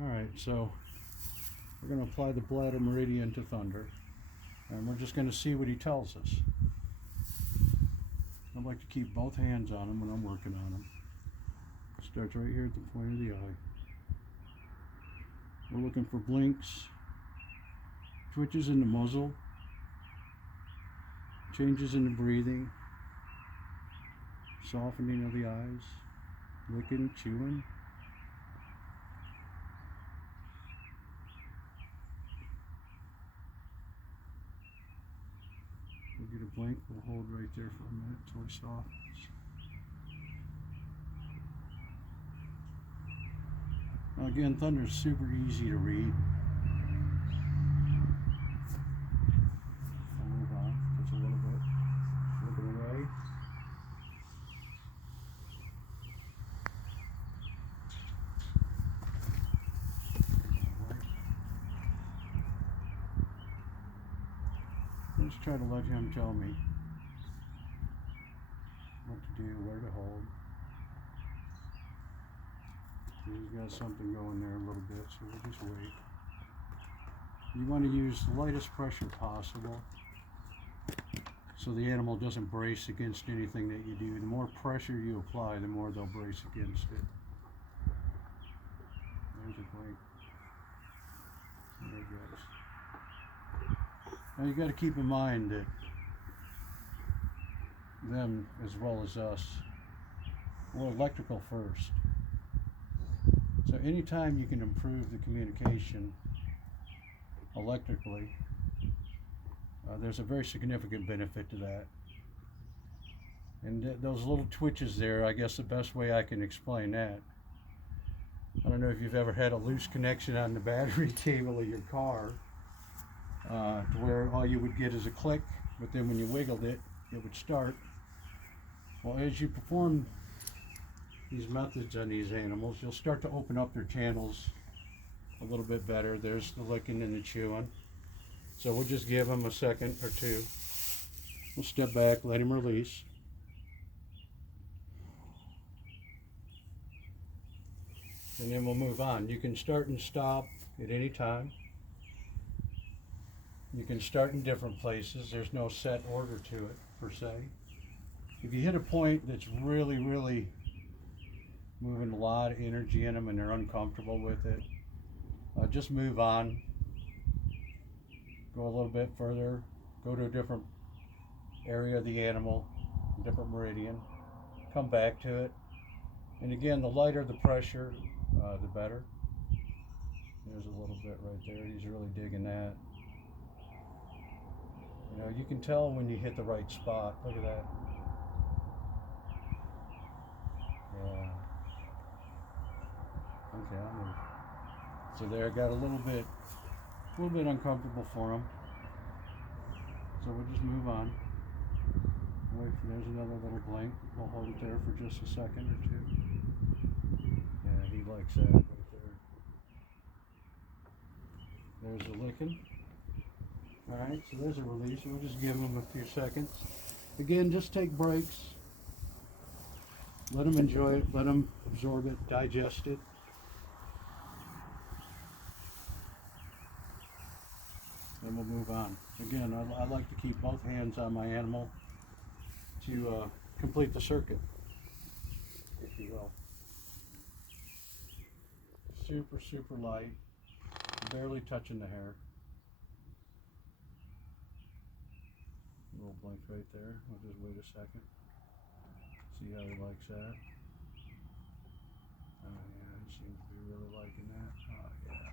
Alright, so we're going to apply the bladder meridian to Thunder, and we're just going to see what he tells us. I like to keep both hands on him when I'm working on him. Starts right here at the point of the eye. We're looking for blinks, twitches in the muzzle, changes in the breathing, softening of the eyes, licking, chewing. We'll get a blink, we'll hold right there for a minute until he softens. Now again, Thunder's super easy to read. I'll move on just a little bit. Looking away. Let's try to let him tell me what to do, where to hold. He's got something going there a little bit, so we'll just wait. You want to use the lightest pressure possible so the animal doesn't brace against anything that you do. The more pressure you apply, the more they'll brace against it. There's a blink. There it goes. Now you got to keep in mind that them, as well as us, we're electrical first. So anytime you can improve the communication electrically, there's a very significant benefit to that. And those little twitches there, I guess the best way I can explain that, I don't know if you've ever had a loose connection on the battery cable of your car, to where all you would get is a click, but then when you wiggled it, it would start. Well, as you perform these methods on these animals, you'll start to open up their channels a little bit better. There's the licking and the chewing. So we'll just give him a second or two. We'll step back, let him release. And then we'll move on. You can start and stop at any time. You can start in different places. There's no set order to it, per se. If you hit a point that's really, really moving a lot of energy in them and they're uncomfortable with it, just move on. Go a little bit further. Go to a different area of the animal, different meridian. Come back to it. And again, the lighter the pressure, the better. There's a little bit right there. He's really digging that. You know, you can tell when you hit the right spot. Look at that. Yeah. Okay, I'll move. So there, got a little bit uncomfortable for him. So we'll just move on. Wait for, there's another little blink. We'll hold it there for just a second or two. Yeah, he likes that right there. There's the licking. Alright, so there's a release. We'll just give him a few seconds. Again, just take breaks. Let him enjoy it. Let him absorb it, digest it. And we'll move on. Again, I like to keep both hands on my animal to complete the circuit, if you will. Super, super light, barely touching the hair. A little blink right there. We'll just wait a second. See how he likes that. Oh yeah, he seems to be really liking that. Oh yeah.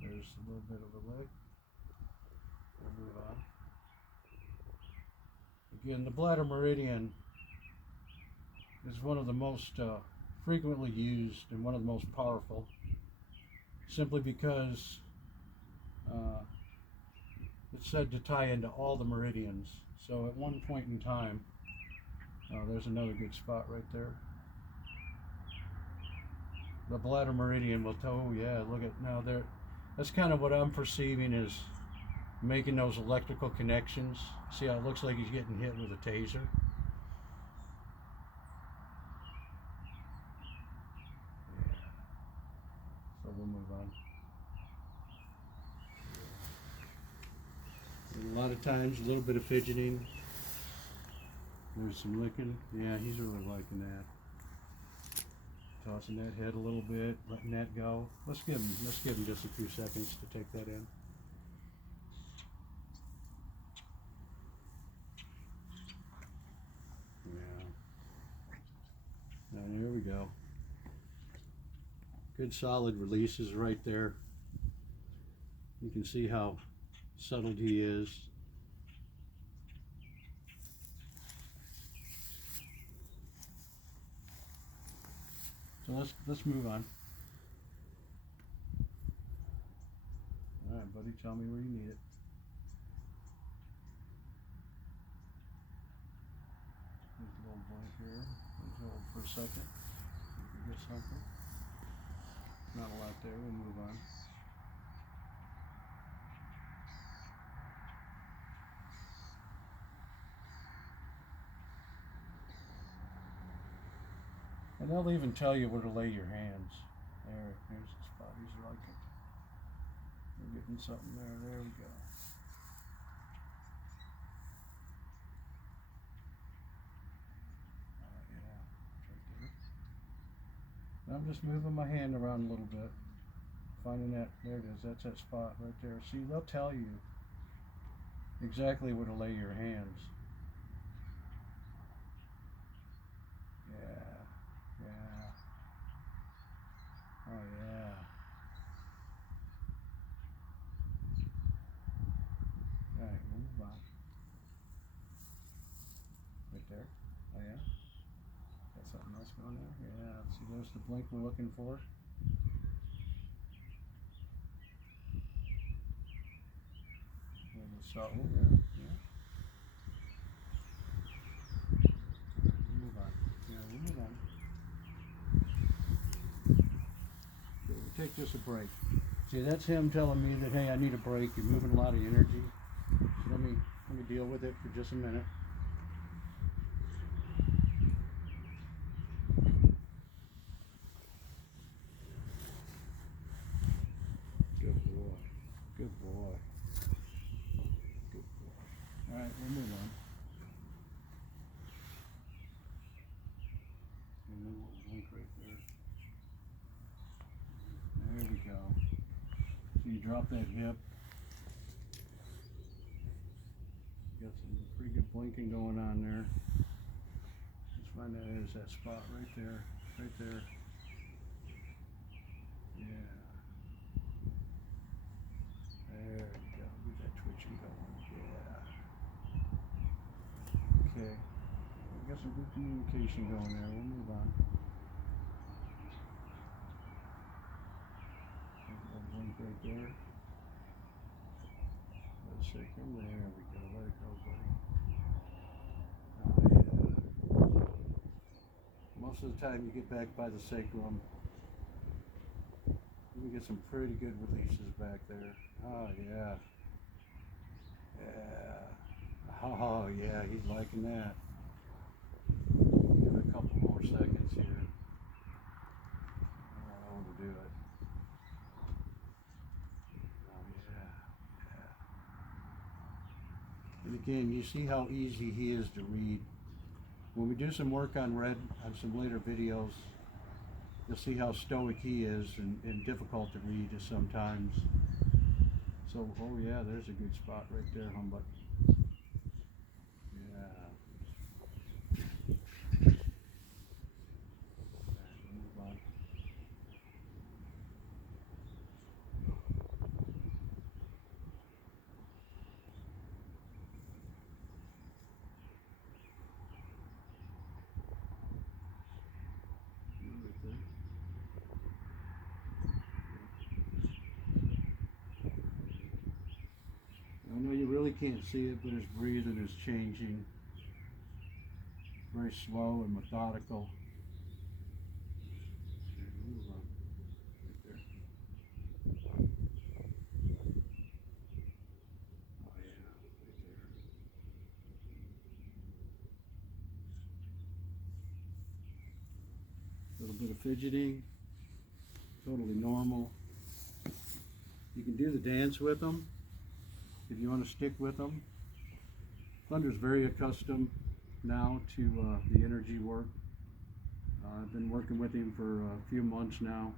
There's a little bit of a lick. We'll move on. Again, the bladder meridian is one of the most frequently used and one of the most powerful, simply because it's said to tie into all the meridians. So at one point in time, there's another good spot right there. The bladder meridian will tell, oh yeah, look at now there. That's kind of what I'm perceiving is making those electrical connections. See how it looks like he's getting hit with a taser? Yeah. So we'll move of times, a little bit of fidgeting. There's some licking. Yeah, he's really liking that. Tossing that head a little bit, letting that go. Let's give him just a few seconds to take that in. Yeah. Now there we go. Good solid releases right there. You can see how settled he is. So let's move on. All right, buddy, tell me where you need it. There's a little blank here. Let's hold for a second. You can get something. Not a lot there. We'll move on. And they'll even tell you where to lay your hands. There's the spot he's liking. We're getting something there. There we go. Oh yeah, right there. Now I'm just moving my hand around a little bit, finding that. There it is. That's that spot right there. See, they'll tell you exactly where to lay your hands. Yeah. Yeah. Oh yeah. All right, we'll move on. Right there. Oh yeah. Got something else going there. Yeah. See, there's the blink we're looking for. A little subtle there. Yeah. We'll move on. Yeah, we'll move on. Okay, we'll take just a break. See, that's him telling me that, hey, I need a break. You're moving a lot of energy. So let me deal with it for just a minute. Good boy. Good boy. Good boy. All right, we'll move on. And then we'll blink right there. There we go. So you drop that hip. Got some pretty good blinking going on there. Let's find that is that spot right there. Right there. Yeah. There we go. Get that twitching going. Yeah. Okay. We got some good communication going there. We'll move on. Blink right there. Let's shake him. There we go. Let it go, buddy. Oh, yeah. Most of the time you get back by the sacrum, you can get some pretty good releases back there. Oh yeah. Yeah. Oh yeah, he's liking that. Give it a couple more seconds here. Oh, to do it. Oh yeah. Yeah. And again, you see how easy he is to read. When we do some work on red on some later videos, you'll see how stoic he is and difficult to read sometimes. So, oh yeah, there's a good spot right there, Humbug. Yeah. Move on. Right there. I know you really can't see it, but his breathing is changing. Very slow and methodical. Move on. Right there. Oh yeah, right there. A little bit of fidgeting. Totally normal. You can do the dance with them if you want to stick with them. Thunder's very accustomed now to the energy work. I've been working with him for a few months now.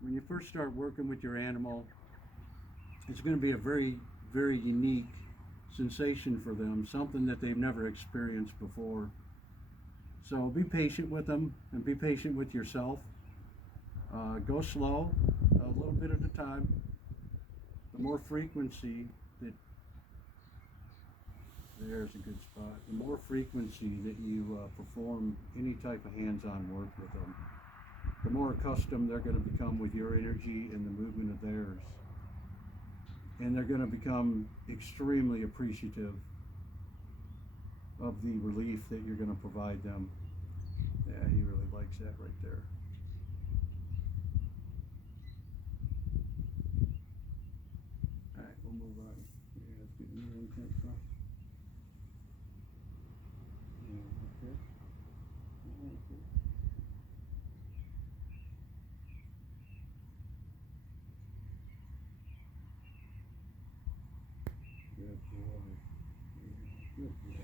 When you first start working with your animal, it's going to be a very, very unique sensation for them, something that they've never experienced before. So be patient with them and be patient with yourself. Go slow, a little bit at a time. The more frequency that, there's a good spot, the more frequency that you perform any type of hands-on work with them, the more accustomed they're going to become with your energy and the movement of theirs. And they're going to become extremely appreciative of the relief that you're going to provide them. Yeah, he really likes that right there. All right, we'll move on. Yeah, let's get more intense stuff. Yeah, okay. Okay. Good boy. Yeah, good boy.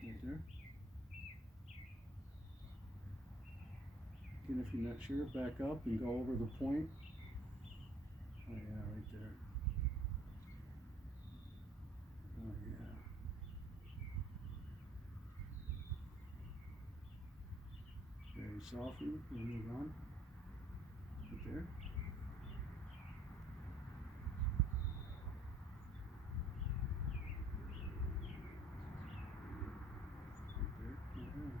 Yeah, right there. And if you're not sure, back up and go over the point. Oh yeah, right there. Oh yeah. Very softly, we'll move on. Right there. Right there. Uh-huh.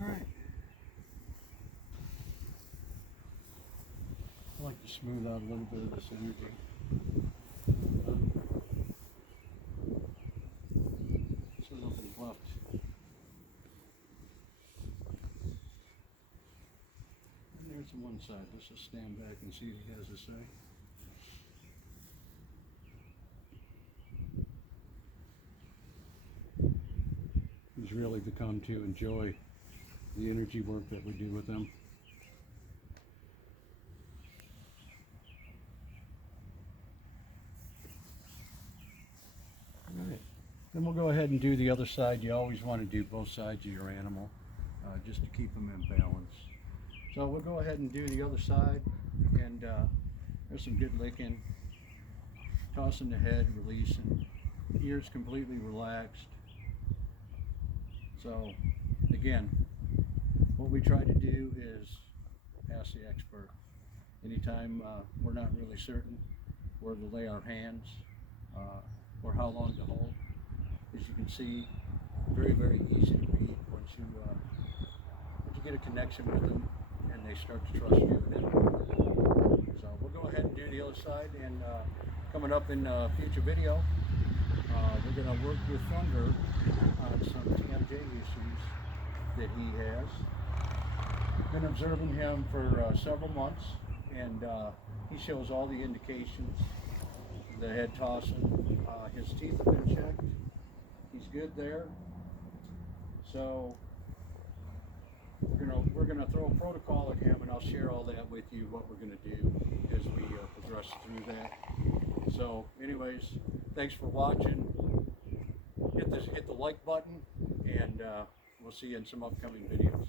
All right. I like to smooth out a little bit of this energy. So nothing's left. And there's the one side. Let's just stand back and see what he has to say. He's really become to enjoy the energy work that we do with them. All right. Then we'll go ahead and do the other side. You always want to do both sides of your animal, just to keep them in balance. So we'll go ahead and do the other side, and there's some good licking, tossing the head, releasing, ears completely relaxed. So again, what we try to do is ask the expert. Anytime we're not really certain where to lay our hands or how long to hold, as you can see, very, very easy to read once you get a connection with them and they start to trust you. So we'll go ahead and do the other side, and coming up in a future video, we're going to work with Thunder on some TMJ issues that he has. Been observing him for several months, and he shows all the indications. The head tossing, his teeth have been checked. He's good there. So we're gonna throw a protocol at him, and I'll share all that with you, what we're gonna do as we progress through that. So anyways, thanks for watching. Hit the like button, and we'll see you in some upcoming videos.